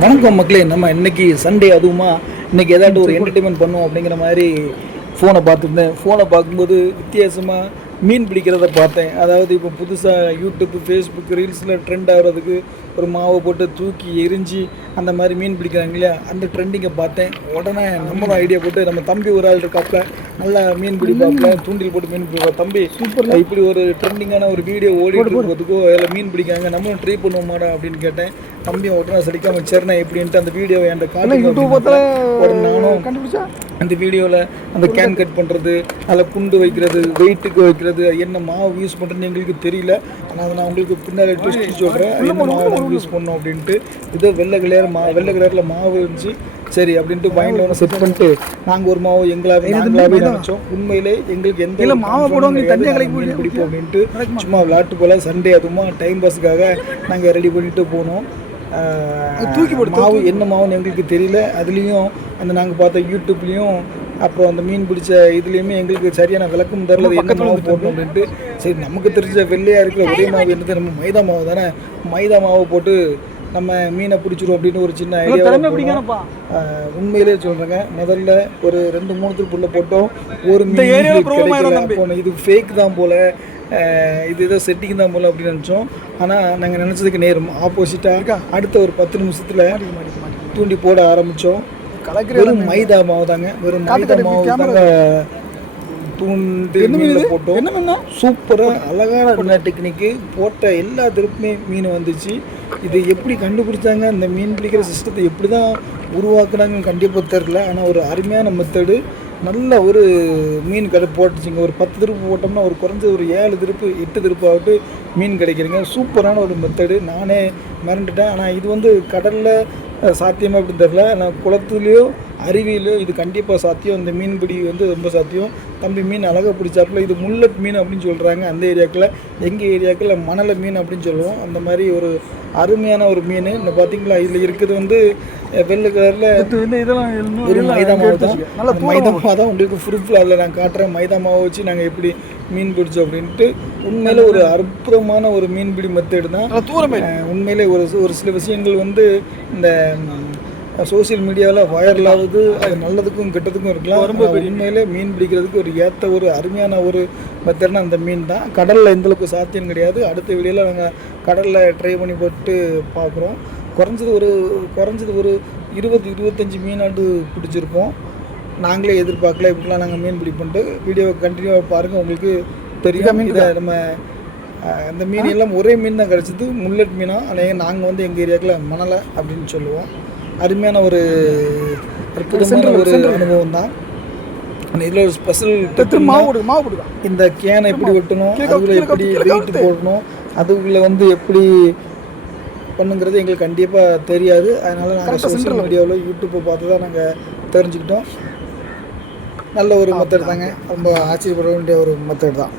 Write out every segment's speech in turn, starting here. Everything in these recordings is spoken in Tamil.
வணக்கம் மக்களே நம்ம இன்னைக்கு சண்டே அதுவுமா? இன்னைக்கு ஏதாட்டும் ஒரு என்டர்டைன்மெண்ட் பண்ணுவோம் அப்படிங்கிற மாதிரி ஃபோனை பார்த்துருந்தேன். ஃபோனை பார்க்கும்போது வித்தியாசமாக மீன் பிடிக்கிறத பார்த்தேன். அதாவது இப்போ புதுசாக யூடியூப் ஃபேஸ்புக் ரீல்ஸில் ட்ரெண்ட் ஆகிறதுக்கு ஒரு மாவை போட்டு தூக்கி எரிஞ்சு அந்த மாதிரி மீன் பிடிக்கிறாங்க இல்லையா? அந்த ட்ரெண்டிங்கை பார்த்தேன். உடனே நம்மளும் ஐடியா போட்டு நம்ம தம்பி ஒரு ஆள் இருக்காப்புல நல்லா மீன் பிடிப்பாப்புல தூண்டில் போட்டு மீன் பிடிப்பா தம்பி இப்படி ஒரு ட்ரெண்டிங்கான ஒரு வீடியோ ஓடிட்டு இருக்கிறதுக்கோ அதில் மீன் பிடிக்காங்க நம்மளும் ட்ரை பண்ணுவோமாடா அப்படின்னு கேட்டேன். தம்பி உடனே சலிக்காம சரிண்ணா எப்படின்ட்டு அந்த வீடியோ என்கிட்ட காட்டுங்க உடனே நானும் கண்டுபிடிச்சா? அந்த வீடியோவில் அந்த கேன் கட் பண்ணுறது அதில் குண்டு வைக்கிறது வெயிட்டுக்கு வைக்கிறது என்ன மாவு யூஸ் பண்ணுறதுன்னு எங்களுக்கு தெரியல. ஆனால் அதை நான் உங்களுக்கு பின்னாடி டெஸ்ட் சொல்கிறேன் என்ன மாவு நம்ம யூஸ் பண்ணோம் அப்படின்ட்டு இதோ வெள்ளை கலர் மா வெள்ளை கலரில் மாவு இருந்துச்சு. சரி அப்படின்ட்டு மைண்டில் ஒன்று செட் பண்ணிட்டு நாங்கள் ஒரு மாவு எங்களாவே நாங்களாவே நினச்சோம். உண்மையிலே எங்களுக்கு எந்த இல்ல, மாவை போடுவாங்க. தண்ணியை கலக்கி பிடிப்போம் அப்படின்ட்டு சும்மா விளையாட்டு போல் சண்டே அதுவுமா டைம் பாஸுக்காக நாங்கள் ரெடி பண்ணிட்டு போனோம். தூக்கி போடு, மாவு என்ன மாவுன்னு எங்களுக்கு தெரியல. அதுலேயும் அந்த நாங்கள் பார்த்த யூடியூப்லேயும் அப்புறம் அந்த மீன் பிடிச்ச இதுலேயுமே எங்களுக்கு சரியான விளக்கம் தரல. அது என்ன மாவு போடணும் அப்படின்ட்டு. சரி நமக்கு தெரிஞ்ச வெள்ளையாக இருக்கிற ஒரே மாவு என்னது? நம்ம மைதா மாவு தானே. மைதா மாவை போட்டு நம்ம மீனை பிடிச்சிரும் அப்படின்னு ஒரு சின்ன ஐடியா உண்மையிலே சொல்கிறேங்க முதல்ல ஒரு ரெண்டு மூணு திருப்புள்ள போட்டோம். ஒரு மீன் இது ஃபேக் தான் போல. இது ஏதோ செட்டிங் தான் போல அப்படின்னு நினச்சோம். ஆனால் நாங்கள் நினச்சதுக்கு நேரும் ஆப்போசிட்டாக அடுத்த ஒரு பத்து நிமிஷத்தில் தூண்டி போட ஆரம்பித்தோம் கலக்கிற வெறும் மைதா மாவு தாங்க. வெறும் மைதா மாவு தாங்க. தூண்டி போட்டோம். என்ன பண்ணா சூப்பராக அழகான டெக்னிக்கு போட்ட எல்லா திருப்புமே மீன் வந்துச்சு. இது எப்படி கண்டுபிடிச்சாங்க? அந்த மீன் பிடிக்கிற சிஸ்டத்தை எப்படி தான் உருவாக்குனாங்கன்னு கண்டிப்பாக தெரில ஆனால் ஒரு அருமையான மெத்தடு நல்ல ஒரு மீன் கடை போட்டுச்சுங்க. ஒரு பத்து திருப்பு போட்டோம்னா ஒரு குறைஞ்ச ஒரு ஏழு திருப்பு எட்டு திருப்பு ஆகிட்டு மீன் கிடைக்கிறீங்க சூப்பரான ஒரு மெத்தடு நானே மிரண்டுட்டேன். ஆனால் இது வந்து கடலில் சாத்தியமாக அப்படின்னு தெரில ஆனால் குளத்துலேயோ அருவியிலோ இது கண்டிப்பாக சாத்தியம். இந்த மீன்பிடி வந்து ரொம்ப சாத்தியம். தம்பி மீன் அழகாக பிடிச்சாப்புல இது முல்லட் மீன் அப்படின்னு சொல்கிறாங்க அந்த ஏரியாக்கில் எங்கள் ஏரியாக்கில் மணலை மீன் அப்படின்னு சொல்லுவோம். அந்த மாதிரி ஒரு அருமையான ஒரு மீன். இந்த பார்த்தீங்களா இதில் இருக்கிறது வந்து வெள்ளை கலரில் இதெல்லாம் ஒரு மைதா மாவு தான். மைதா மாவு தான். உங்களுக்கு ப்ரூஃபில் அதில் நான் காட்டுறேன். மைதா மாவை வச்சு நாங்கள் எப்படி மீன் பிடிச்சோம் அப்படின்ட்டு. உண்மையிலே ஒரு அற்புதமான ஒரு மீன்பிடி மெத்தேடு தான். தூரமே உண்மையிலே ஒரு ஒரு சில விஷயங்கள் வந்து இந்த சோஷியல் மீடியாவில் வைரல் ஆகுது. அது நல்லதுக்கும் கெட்டதுக்கும் இருக்கலாம். ரொம்ப உண்மையிலே மீன் பிடிக்கிறதுக்கு ஒரு ஏற்ற ஒரு அருமையான ஒரு மெத்தட்னா அந்த மீன் தான். கடலில் எந்த அளவுக்கு சாத்தியம் கிடையாது. அடுத்த வீடியோவில் நாங்கள் கடலில் ட்ரை பண்ணி போட்டு பார்க்குறோம். குறைஞ்சது ஒரு குறைஞ்சது ஒரு இருபது இருபத்தஞ்சி மீனாண்டு பிடிச்சிருப்போம். நாங்களே எதிர்பார்க்கல. இப்படிலாம் நாங்கள் மீன் பிடிப்போன்ட்டு வீடியோவை கண்டினியூவாக பாருங்கள் உங்களுக்கு தெரியும் இதை நம்ம அந்த மீன் எல்லாம் ஒரே மீன் தான் கிடச்சிது முல்லட் மீனாக ஆனால் நாங்கள் வந்து எங்கள் ஏரியாக்கில் மணலை அப்படின்னு சொல்லுவோம். அருமையான ஒரு அற்புதமான ஒரு அனுபவம் தான். இதில் ஒரு ஸ்பெஷல் மாவு மாவு இந்த கேனை எப்படி வெட்டணும் அதுக்குள்ள எப்படி வெயிட் போடணும் அதுக்குள்ள வந்து எப்படி பண்ணுங்கிறது எங்களுக்கு கண்டிப்பாக தெரியாது. அதனால நாங்கள் சோஷியல் மீடியாவில் யூடியூப்பை பார்த்து தான் நாங்கள் தெரிஞ்சுக்கிட்டோம். நல்ல ஒரு மெத்தட் தாங்க. ரொம்ப ஆச்சரியப்பட வேண்டிய ஒரு மெத்தட் தான்.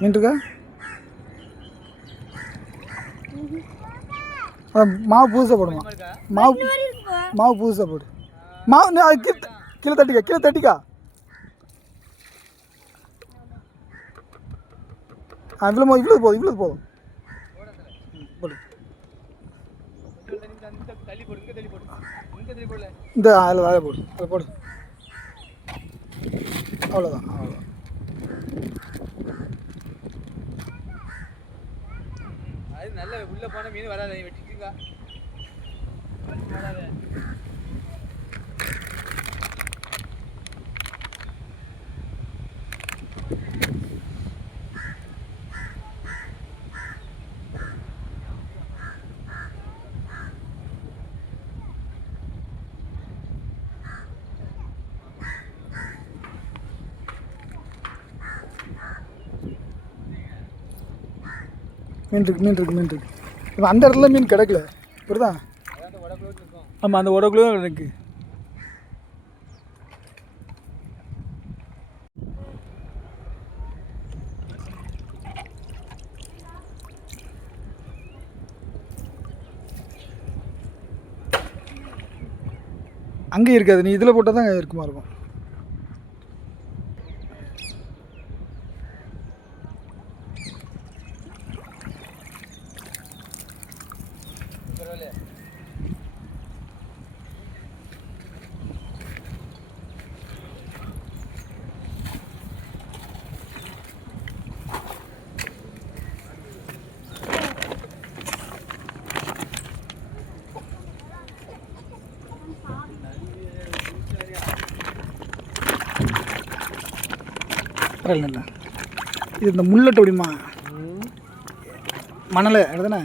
மீன் மாவு பூசை போடுமா? மாவு மாவு பூசை போடு. மாவு அது கீழே கீழே தட்டிக்கா கீழே தட்டிக்கா. ஆ இவ்வளோ மோ- இவ்வளோ போதும் இவ்வளோ போதும் போடு இந்த அதில் வேலை போடு அதை போடு. அவ்வளோதான் அவ்வளோதான் அது நல்ல உள்ள போன மீன் வராது வெட்டிக்குங்க. மீன் இருக்கு மீன் இருக்கு மீன் இருக்கு இப்போ அந்த இடத்துல மீன் கிடைக்கல. புரியுதா? ஆமாம் அந்த உடக்குள்ளே இருக்குது அங்கேயும் இருக்காது. நீ இதில் போட்டால் தான் இருக்குமா இருக்கும். பரவாயில்ல இல்லை இது இந்த முள்ளட்டு அப்படிமா. மணலை அதுதானே